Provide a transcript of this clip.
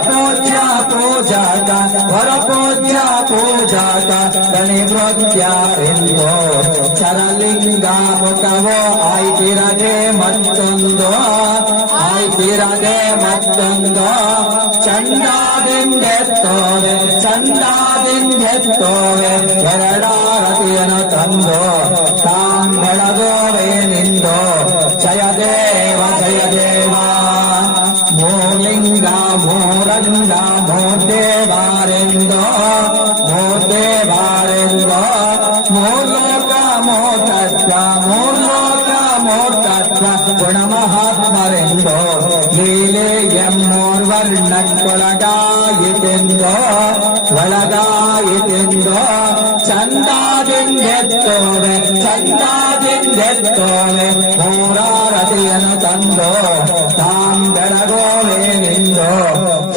ವರಪೂಜ್ಯ ಪೂಜಾತ ವರಪೂಜ್ಯ ಪೂಜಾತ ದಣಿ ನೃತ್ಯ ಎಂದು ಚರಲಿಂಗ ಮುಖವೋ ಆಯ್ತಿರದೆ ಮತ್ತೊಂದು ಆಯ್ತಿರದೆ ಮತ್ತೊಂದು ಚಂಡಾದಿಂದೆತ್ತೋವೆ ಚಂಡಾದಿಂದೆತ್ತೋವೆ ಎರಡಾರತಿಯನ್ನು ತಂದು ತಾಂ ಬೆಳಗೋವೆ ನಿಂದು ಜಯ ದೇವ ಮೂಲಿಂಗ ಮೂರಂಗ ಮೂದೇವಾರೆಂದೋ ಮೂದೇವಾರೆಂದೋ ಮೂರ್ಲೋಕ ಮೋತತ್ವ ಮೂರ್ಲೋಕ ಮೋತತ್ವ ಗುಣಮಹಾತ್ಮರೆಂದೋ ಲೀಲೆ ಎಮ್ಮೂರ್ವರ್ಣಕ್ಕೊಳಗಾಯಿತೆಂದೋ ಒಳಗಾಯಿತೆಂದೋ ಚಂದಾದಿಂದೆತ್ತೋವೆ ಚಂದಾದಿಂದೆತ್ತೋವೆ ಮೂರಾರತಿಯನ್ನು ತಂದೋ ತಾಂ ಬೆಳಗೋವೆ ನಿಂದೋ